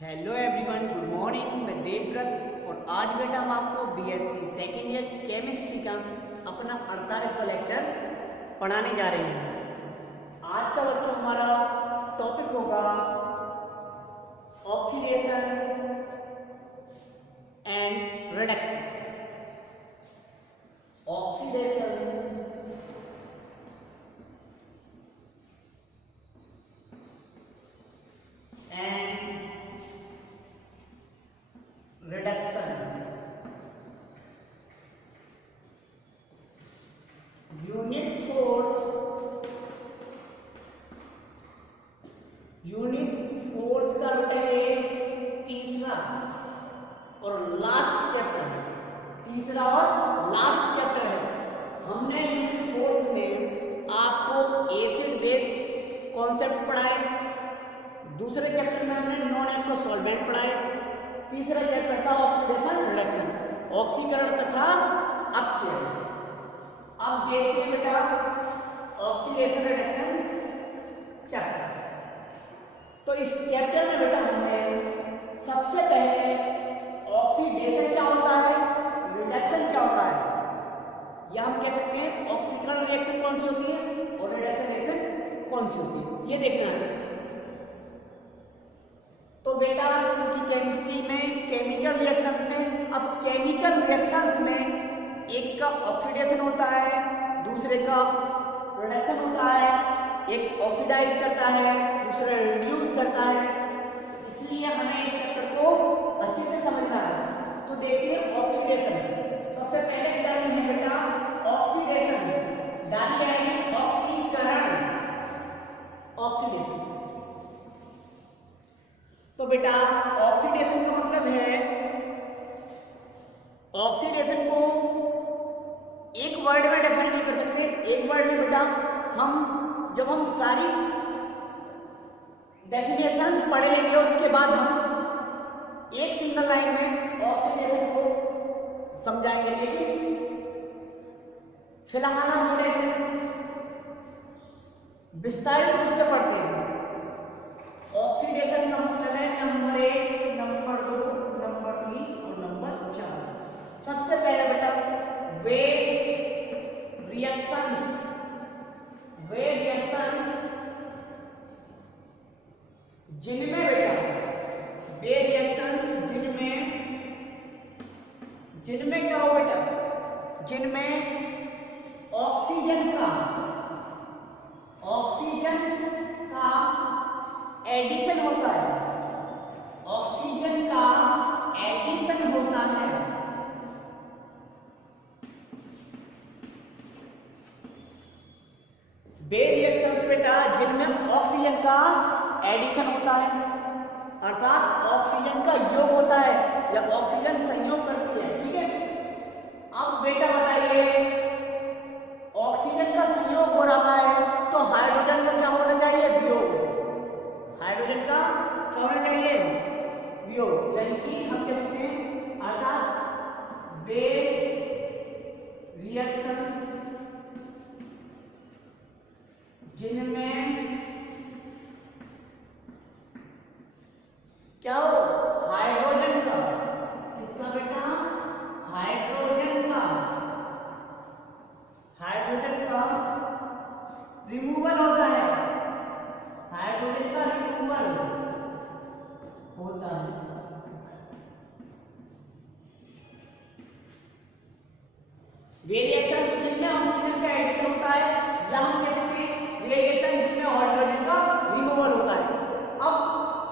Hello everyone, good morning. मैं देवव्रत और आज बेटा हम आपको बीएससी सेकेंड ईयर केमिस्ट्री का अपना 48वां लेक्चर पढ़ाने जा रहे हैं। आज का बच्चों हमारा टॉपिक होगा oxidation and reduction. Oxidation and reduction. Unit fourth का बेटा ये तीसरा और लास्ट चैप्टर है। तीसरा और लास्ट चैप्टर है। हमने यूनिट फोर्थ में आपको एसिड बेस कॉन्सेप्ट पढ़ाए। दूसरे चैप्टर में हमने नॉन एक्वस सॉल्वेंट पढ़ाए। तीसरा चैप्टर था ऑक्सीडेशन रिडक्शन, ऑक्सीकरण तथा अपचयन। अब देखते हैं बेटा ऑक्सीडेशन रिडक्शन चैप्टर। तो इस चैप्टर में बेटा हमने सबसे पहले ऑक्सीडेशन क्या होता है, रिडक्शन क्या होता है, या हम कह सकते हैं ऑक्सीकरण रिएक्शन कौन सी होती है और रिडक्शन रिएक्शन कौन सी होती है, ये देखना है। तो बेटा क्योंकि केमिस्ट्री में केमिकल रिएक्शन है, अब केमिकल रिएक्शंस में एक का ऑक्सीडेशन होता है, दूसरे का रिडक्शन होता है। एक ऑक्सीडाइज करता है, दूसरा रिड्यूस करता है। इसलिए हमें इस चैप्टर को अच्छे से समझना है। तो देखिए ऑक्सीडेशन, सबसे पहले टर्म है बेटा ऑक्सीडेशन, डाली जाएगी ऑक्सीकरण, ऑक्सीडेशन। तो बेटा ऑक्सीडेशन का मतलब है, ऑक्सीडेशन को एक वर्ड में डिफाइन नहीं कर सकते। एक वर्ड में बेटा जब हम सारी डेफिनेशंस पढ़ लेंगे उसके बाद हम एक सिंगल लाइन में ऑक्सीडेशन को समझाएंगे। लेकिन फिलहाल हम थोड़े विस्तारित रूप से पढ़ते हैं। ऑक्सीडेशन का मतलब है नंबर 1, नंबर 2, नंबर 3 और नंबर 4। सबसे पहले बेटा वे रिएक्शंस जिनमें बेटा वे रिएक्शंस जिनमें क्या हो बेटा, जिनमें ऑक्सीजन का एडिशन होता है, ऑक्सीजन का एडिशन होता है। वे रिएक्शंस बेटा जिनमें ऑक्सीजन का एडिशन होता है, अर्थात ऑक्सीजन का योग होता है या ऑक्सीजन संयोग करती है। ठीक है, अब बेटा बताइए ऑक्सीजन का संयोग हो रहा है तो हाइड्रोजन का क्या होना चाहिए, वियोग। हाइड्रोजन का क्या होना चाहिए, वियोग। यानी कि हम कह सकते हैं अर्थात वे रिएक्शंस जिनमें क्या हो, हाइड्रोजन का, किसका बेटा, हाइड्रोजन का रिमूवल होता है, हाइड्रोजन का रिमूवल होता है। वे रिएक्शंस जिनमें ऑक्सीजन का एडिशन होता है, या हम कह सकते हैं रिएक्शन जिनमें हाइड्रोजन का रिमूवल होता है। अब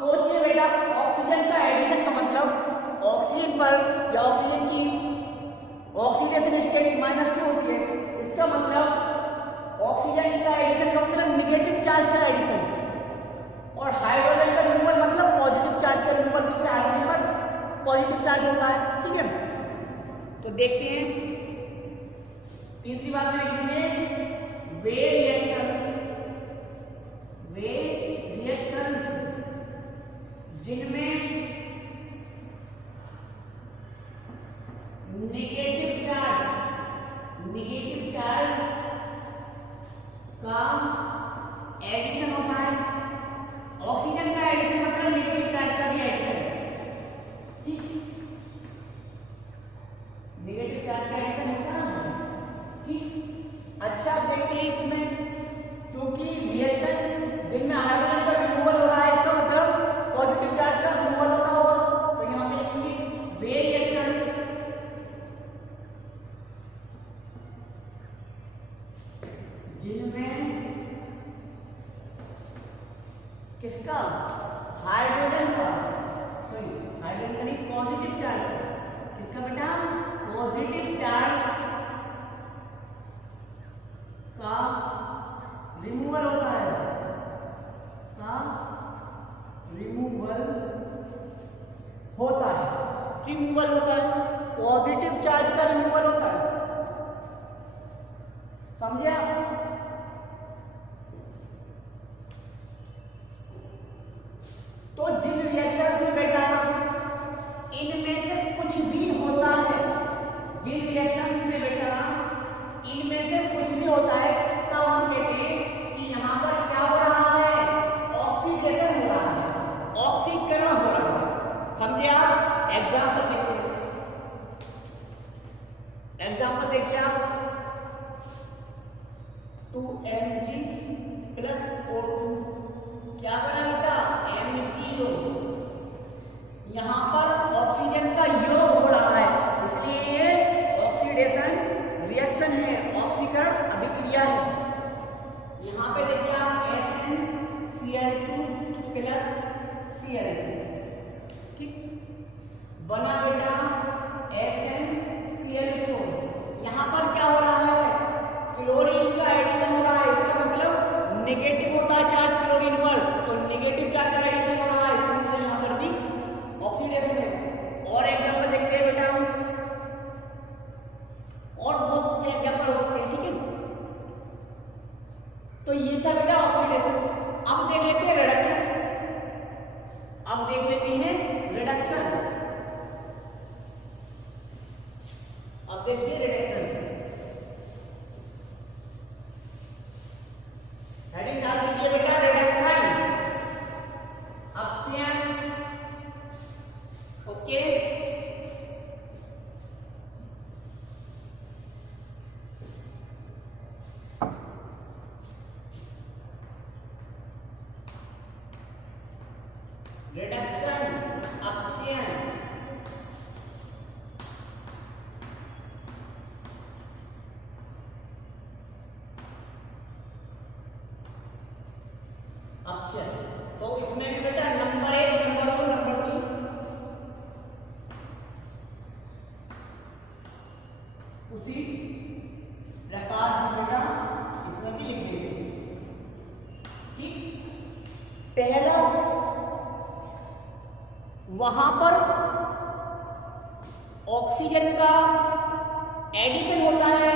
सोचिए बेटा ऑक्सीजन का एडिशन का मतलब ऑक्सीजन पर या ऑक्सीजन की ऑक्सीडेशन स्टेट -2 होती है। इसका मतलब ऑक्सीजन का एडिशन का मतलब नेगेटिव चार्ज का एडिशन, और हाइड्रोजन का रिमूवल मतलब पॉजिटिव चार्ज का रिमूवल, क्योंकि हाइड्रोजन पर पॉजिटिव चार्ज होता है। ठीक है, तो देखते हैं तीसरी बात में लिखेंगे वे रिएक्शंस जिनमें नेगेटिव चार्ज का एडिशन होता है। ऑक्सीजन का एडिशन मतलब नेगेटिव चार्ज का भी एडिशन। हाइड्रोजन का नहीं, पॉजिटिव चार्ज। किसका बेटा? पॉजिटिव चार्ज का रिमूवल होता है, का रिमूवल होता है, रिमूवल होता है, पॉजिटिव चार्ज का रिमूवल होता है। समझे आप? तो जिन रिएक्शंस में बेटा इनमें से कुछ भी होता है, जिन रिएक्शंस में बेटा इनमें से कुछ भी होता है, तब हम कहते हैं कि यहाँ पर क्या हो रहा है? ऑक्सीडेशन हो रहा है, ऑक्सीकरण हो रहा है। समझे आप? एग्जाम्पल देखते हैं, एग्जाम्पल देखिए आप, 2Mg प्लस O2 क्या बना बेटा? MgO। यहाँ पर ऑक्सीजन का योग हो रहा है, इसलिए ये ऑक्सीडेशन रिएक्शन है, ऑक्सीकरण अभिक्रिया है। यहाँ पे देखिए आप SnCl2 प्लस Cl2, ठीक, बना बेटा SnCl4। यहाँ पर क्या हो रहा है? क्लोरीन का एडिशन हो रहा है, इसका मतलब नेगेटिव होता है चार्ज क्लोरीन पर, तो नेगेटिव चार्ज का एडिशन हो रहा है, इसका मतलब यहाँ पर भी ऑक्सीडेशन है। और एग्जांपल देखते हैं बेटा हम, और बहुत से एग्जांपल हो सकते हैं, ठीक है। तो ये था बेटा ऑक्सीडेशन। अब देख लेते हैं रिडक्शन, अब देख लेते हैं रिडक्शन। अब देखिए रिडक्शन, हेडिंग डाल दीजिए बेटा रिडक्शन, अपचयन, ओके। रिडक्शन, अपचयन, अपचयन। तो इसमें भी बेटा नंबर 1, नंबर 2, नंबर 3 उसी प्रकार हम बेटा इसमें भी लिख देंगे, ठीक। पहला वहां पर ऑक्सीजन का एडिशन होता है,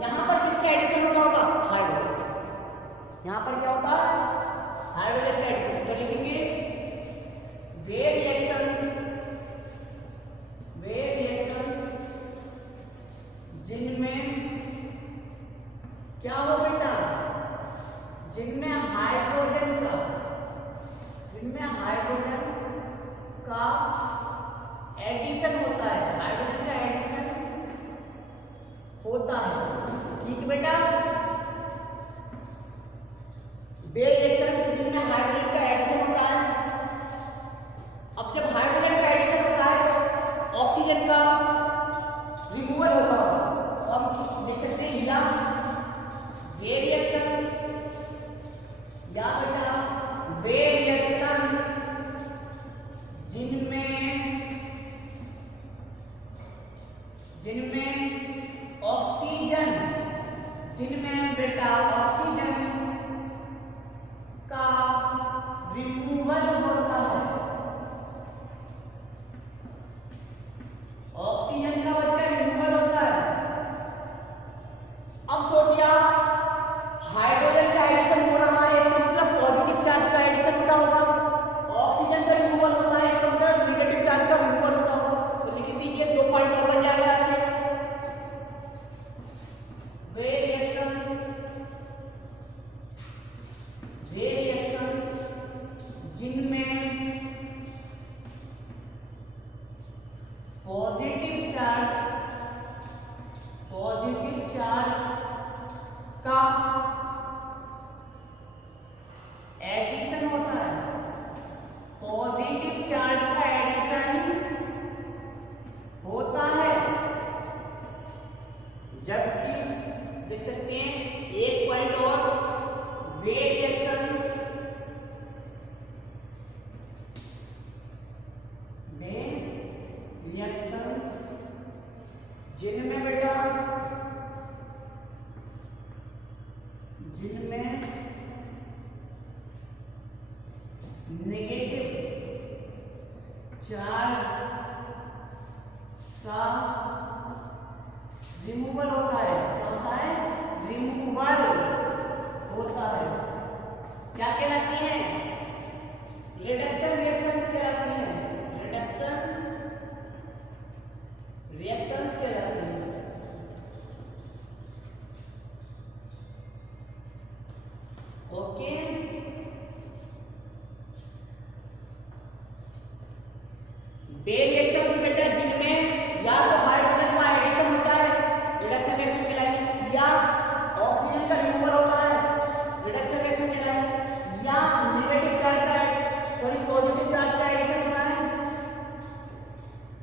यहां पर किसका एडिशन होता होगा? हाइड्रोजन। यहां पर क्या होता है? हाइड्रोजन का एडिशन। तो लिखेंगे वे रिएक्शंस जिनमें क्या हो बेटा? जिनमें हाइड्रोजन का एडिशन होता है, हाइड्रोजन का एडिशन होता है, ठीक बेटा। वे रिएक्शंस जिनमें हाइड्रोजन का एडिशन होता है। अब जब हाइड्रोजन का एडिशन होता है तो ऑक्सीजन का रिमूवल होता है, तो हम लिख सकते हैं या वे रिएक्शंस, या बेटा वे रिएक्शंस जिनमें ऑक्सीजन, जिनमें बेटा ऑक्सीजन का रिमूवल होता है, ऑक्सीजन का बच्चा रिमूवल होता है। अब सोचिए आप, हाइड्रोजन का एडिशन हो रहा है, इसका मतलब पॉजिटिव चार्ज का एडिशन होता होगा, ऑक्सीजन का रिमूवल होता है, इसका मतलब नेगेटिव चार्ज का रिमूवल होता होगा। तो लिख दीजिए 2 पॉइंट और बन जाएगा आपके। वे रिएक्शंस जिनमें पॉजिटिव चार्ज का एडिशन होता है, पॉजिटिव चार्ज का एडिशन होता है, जबकि लिख सकते हैं 1 पॉइंट और, वे रिएक्शंस चार्ज का रिमूवल होता है। क्या होता है? रिमूवल होता है। क्या कहलाती है? रिडक्शन रिएक्शंस कहलाती है। रिडक्शन रिएक्शंस कहलाती है। ओके, बे रिएक्शंस बेटा जिनमें या तो हाइड्रोजन का एडिशन होता है, रिडक्शन रिएक्शन कहलाएगी, या ऑक्सीजन का रिमूवल होता है, रिडक्शन रिएक्शन कहलाएगी, या नेगेटिव चार्ज का पॉजिटिव चार्ज का एडिशन होता है,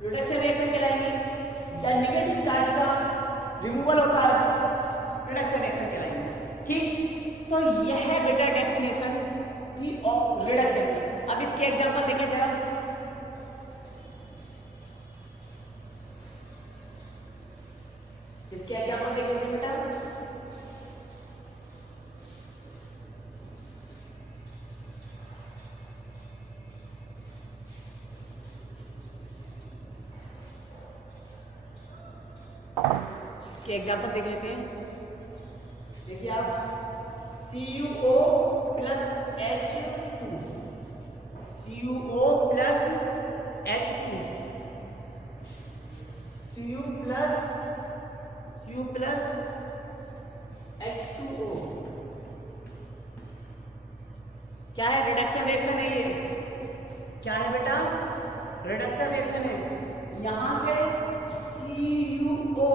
रिडक्शन रिएक्शन कहलाएगी, या नेगेटिव चार्ज का रिमूवल होता है, रिडक्शन रिएक्शन कहलाएगी। ठीक, तो यह है बेटा डेफिनेशन की रिडक्शन की। अब इसके एग्जांपल देखा जरा। इसके एग्जांपल देखिए बेटा। इसके एग्जांपल देख लेते हैं। देखिए आप, CuO plus H2, CuO plus H2, Cu plus H2O, क्या है? रिडक्शन रिएक्शन है ये। क्या है बेटा? रिडक्शन रिएक्शन है। यहां से CuO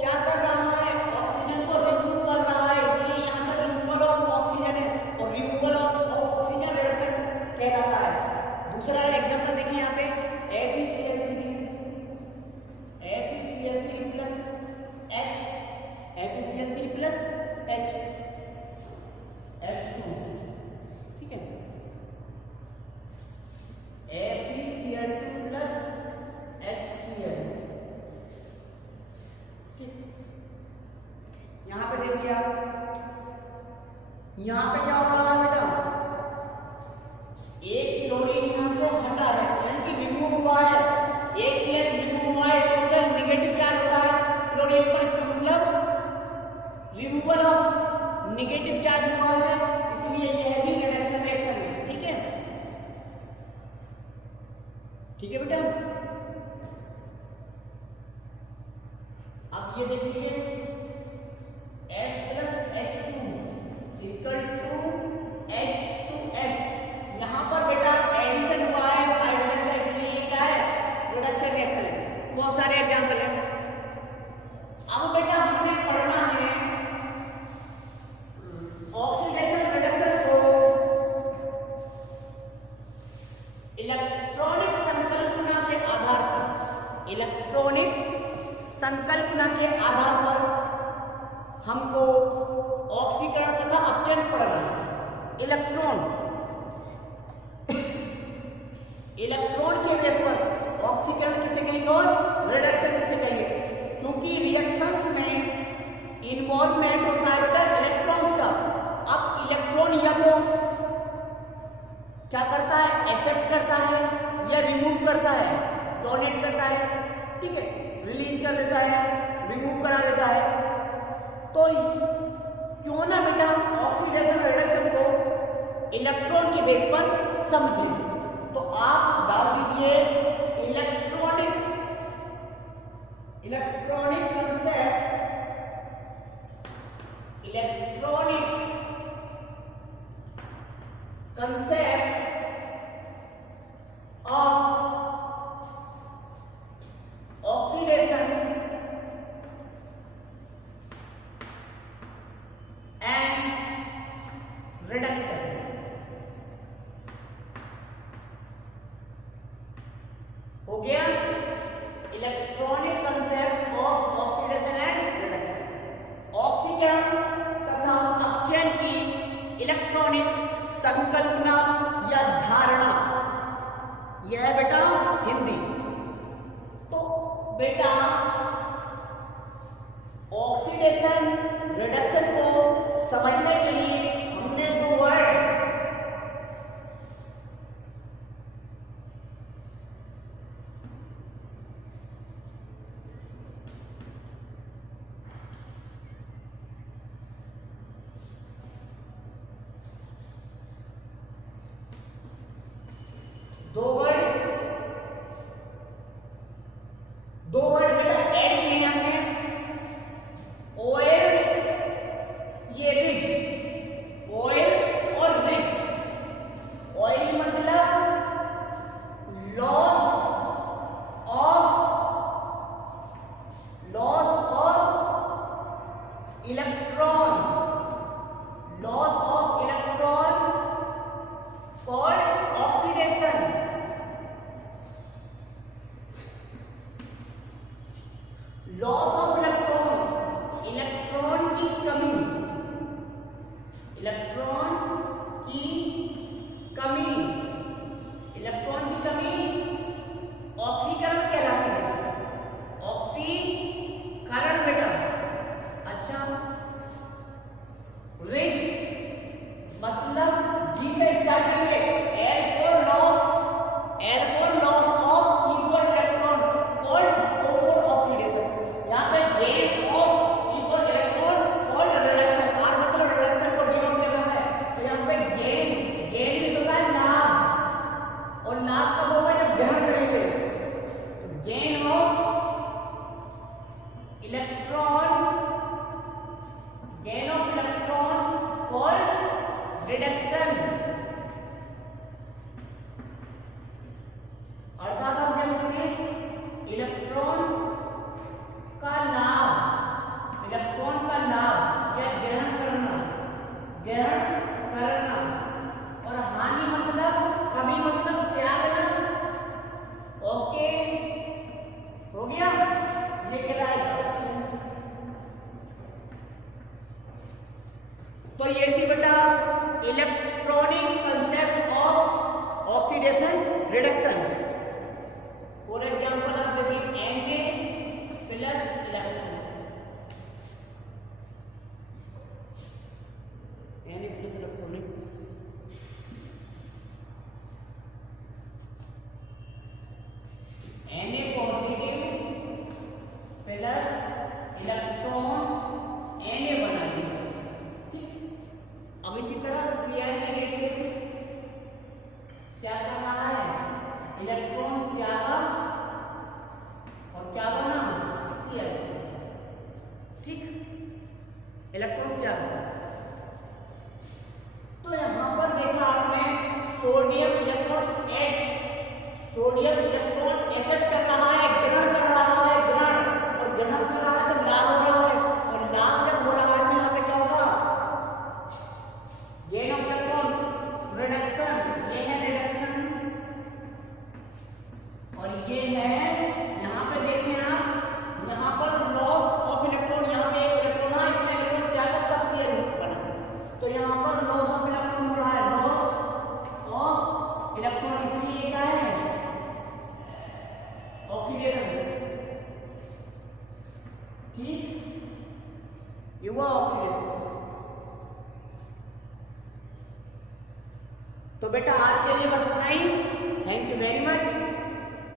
क्या कर रहा है? ऑक्सीजन को रिमूव कर रहा है, इसलिए यहां पर रिमूवल ऑफ ऑक्सीजन है, और रिमूवल ऑफ ऑक्सीजन रिडक्शन कहलाता है। दूसरा एग्जांपल देखिए यहाँ पे, FeCl3 plus H, FeCl3 plus H, H2, ठीक है, FeCl2 प्लस HCl। यहां पे देखिए आप, यहां पे क्या हो रहा है बेटा? एक क्लोरीन यहां से हटा है, यानी कि रिमूव हुआ है, एक Cl रिमूव हुआ है, इसका मतलब नेगेटिव चार्ज होता है क्लोरीन पर, इसका मतलब रिमूवल ऑफ नेगेटिव चार्ज हुआ है, इसलिए यह भी रिडक्शन रिएक्शन है। ठीक है, ठीक है बेटा। अब ये देख लीजिए, S plus H2 equal to H2S। यहाँ पर बेटा एडिशन हुआ है हाइड्रोजन का, इसलिए ये क्या है? रिडक्शन रिएक्शन है। बहुत सारे एग्जांपल हैं। अब बेटा हमने पढ़ना है ऑक्सीडेशन रिडक्शन को इलेक्ट्रॉनिक संकल्पना के आधार पर, इलेक्ट्रॉनिक संकल्पना के आधार पर हमको ऑक्सीकरण तथा अपचयन पढ़ना है। इलेक्ट्रॉन के बेस पर ऑक्सीकरण किसे कहेंगे और रिडक्शन किसे कहेंगे? क्योंकि रिएक्शंस में इन्वॉल्वमेंट होता है बेटा इलेक्ट्रॉन्स का। अब इलेक्ट्रॉन या तो क्या करता है? एक्सेप्ट करता है या रिमूव करता है, डोनेट करता है, ठीक है, रिलीज कर देता है, रिमूव करा देता है। तो क्यों ना बेटा हम ऑक्सीडेशन रिडक्शन को इलेक्ट्रॉन के बेस पर समझें। तो आप डाल दीजिए electronic concept, of oxidation and reduction. हो गया electronic concept of oxidation and reduction. ऑक्सीकरण तथा अपचयन की इलेक्ट्रॉनिक संकल्पना या धारणा, यह है बेटा हिंदी। तो बेटा ऑक्सीडेशन रिडक्शन को समझने के लिए हमने दो word Na positive plus electron Na बनाइए। अब इसी तरह Cl नेगेटिव क्या कर रहा है, इलेक्ट्रॉन त्यागा और क्या बना Cl, ठीक, इलेक्ट्रॉन त्यागा। तो यहां पर देखा आपने सोडियम इलेक्ट्रॉन एक्सेप्ट कर रहा है, ग्रहण कर रहा है, ग्रहण, और ग्रहण कर रहा है तो लाल हो रहा है, और लाल जब हो रहा है तो यहाँ पे क्या होगा, गेन ऑफ इलेक्ट्रॉन, रिडक्शन, ये है रिडक्शन, और ये है यहाँ पे देखें आप, यहाँ पर लॉस ऑफ इलेक्ट्रॉन, यहाँ पे एक इलेक्ट्रॉन है, इसने इलेक्ट्रॉन त्यागा तब Cl बना, तो यहाँ पर लॉस ऑफ इलेक्ट्रॉन हो रहा है, लॉस ऑफ इलेक्ट्रॉन, इसलिए क्या है ऑक्सीडेशन, ठीक, ये हुआ ऑक्सीडेशन। तो बेटा आज के लिए बस इतना ही, थैंक यू वेरी मच।